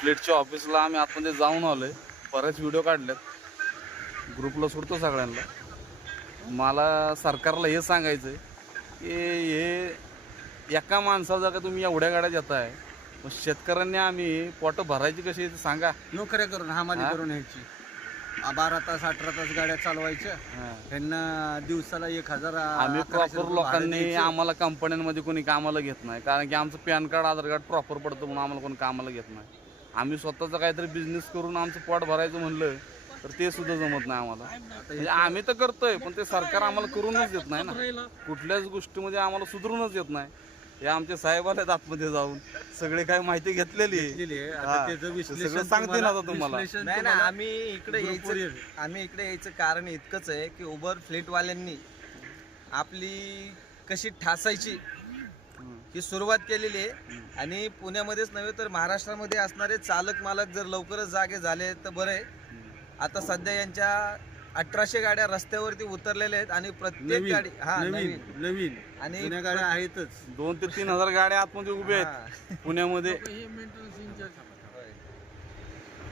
फ्लीटच्या ऑफिसला आम्ही आतमध्ये जाऊन आलोय, बरेच व्हिडिओ काढलेत, ग्रुपला सोडतो सगळ्यांना. मला सरकारला हे सांगायचं आहे की हे एका माणसाला जर का तुम्ही एवढ्या गाड्या देताय, मग शेतकऱ्यांनी आम्ही पोट भरायची कशी ते सांगा. नोकऱ्या करून हमाली करून यायची, 12 तास 18 तास गाड्या चालवायच्या, त्यांना दिवसाला 1000 आम्ही प्रॉपर लोकांनी आम्हाला कंपन्यांमध्ये कोणी कामाला घेत नाही, कारण की आमचं पॅन कार्ड आधार कार्ड प्रॉपर पडतं म्हणून आम्हाला कोणी कामाला घेत नाही. आम्ही स्वतःचा काहीतरी बिझनेस करून आमचं पोट भरायचं म्हणलं तर ते सुद्धा जमत नाही आम्हाला. म्हणजे आम्ही तर करतोय, पण ते सरकार आम्हाला करूनच देत नाही ना. कुठल्याच गोष्टीमध्ये आम्हाला सुधरूनच देत नाही. हे आमचे साहेब आलेत आतमध्ये जाऊन, सगळे काय माहिती घेतलेली सगळं सांगते ना आता तुम्हाला. नाही ना, आम्ही इकडे यायचं कारण इतकंच आहे की उबर फ्लीटवाल्यांनी आपली कशी ठासायची ही सुरुवात केलेली आहे. आणि पुण्यामध्येच नव्हे तर महाराष्ट्रामध्ये असणारे चालक मालक जर लवकरच जागे झाले तर बरं आहे. आता सध्या यांच्या 1800 गाड्या रस्त्यावरती उतरलेल्या आहेत आणि प्रत्येक गाडी नवीन आणि गाड्या आहेतच. 2 ते 3 हजार गाड्या आतमध्ये उभ्या आहेत पुण्यामध्ये.